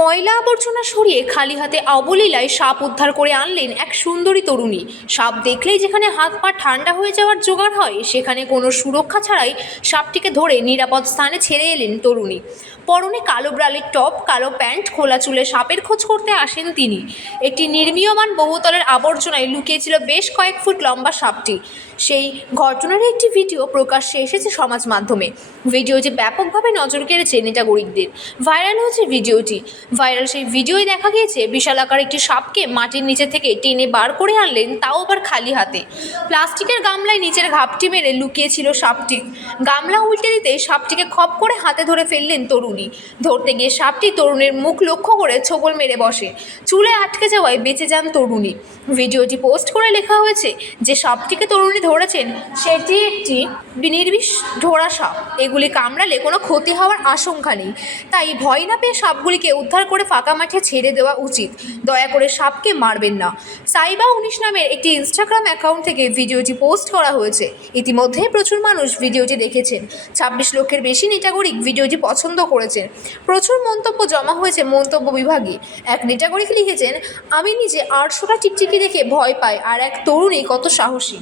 ময়লা আবর্জনা সরিয়ে খালি হাতে অবলীলায় সাপ উদ্ধার করে আনলেন এক সুন্দরী তরুণী। সাপ দেখলেই যেখানে হাত পা ঠান্ডা হয়ে যাওয়ার জোগাড় হয়, সেখানে কোনো সুরক্ষা ছাড়াই সাপটিকে ধরে নিরাপদ স্থানে ছেড়ে এলেন তরুণী। পরনে কালো ব্রালের টপ, কালো প্যান্ট, খোলা চুলে সাপের খোঁজ করতে আসেন তিনি। একটি নির্মীয়মান বহুতলের আবর্জনায় লুকিয়েছিল বেশ কয়েক ফুট লম্বা সাপটি। সেই ঘটনার একটি ভিডিও প্রকাশ্যে এসেছে সমাজ মাধ্যমে। ভিডিওটি ব্যাপকভাবে নজর কেড়েছে নেটাগরিকদের ভাইরাল হয়েছে ভিডিওটি। ভাইরাল সেই ভিডিওয় দেখা গিয়েছে, বিশাল আকার একটি সাপকে মাটির নিচে থেকে টেনে বার করে আনলেন, তাও আবার খালি হাতে। প্লাস্টিকের গামলায় নিচের ঘাপটি মেরে লুকিয়েছিল সাপটি। গামলা উল্টে দিতে সাপটিকে খপ করে হাতে ধরে ফেললেন তরুণী। ধরতে গিয়ে সাপটি তরুণের মুখ লক্ষ্য করে ছোবল মেরে বসে। চুলে আটকে যাওয়ায় বেঁচে যান তরুণী। ভিডিওটি পোস্ট করে লেখা হয়েছে যে, সাপটিকে তরুণী ধরেছেন, সেটি একটি নির্বিষ ধরা সাপ। এগুলি কামড়ালে কোনো ক্ষতি হওয়ার আশঙ্কা নেই। তাই ভয় না পেয়ে সাপগুলিকে উদ্ধার করে ফাঁকা মাঠে ছেড়ে দেওয়া উচিত। দয়া করে সাপকে মারবেন না। সাইবা উনিশ নামের একটি ইনস্টাগ্রাম অ্যাকাউন্ট থেকে ভিডিওটি পোস্ট করা হয়েছে। ইতিমধ্যে প্রচুর মানুষ ভিডিওটি দেখেছেন। ছাব্বিশ লক্ষের বেশি নেটাগরিক ভিডিওটি পছন্দ করেছেন। প্রচুর মন্তব্য জমা হয়েছে মন্তব্য বিভাগে। এক নেটাগরিক লিখেছেন, আমি নিজে আটশোটা টিকটিকি দেখে ভয় পাই, আর এক তরুণী কত সাহসী।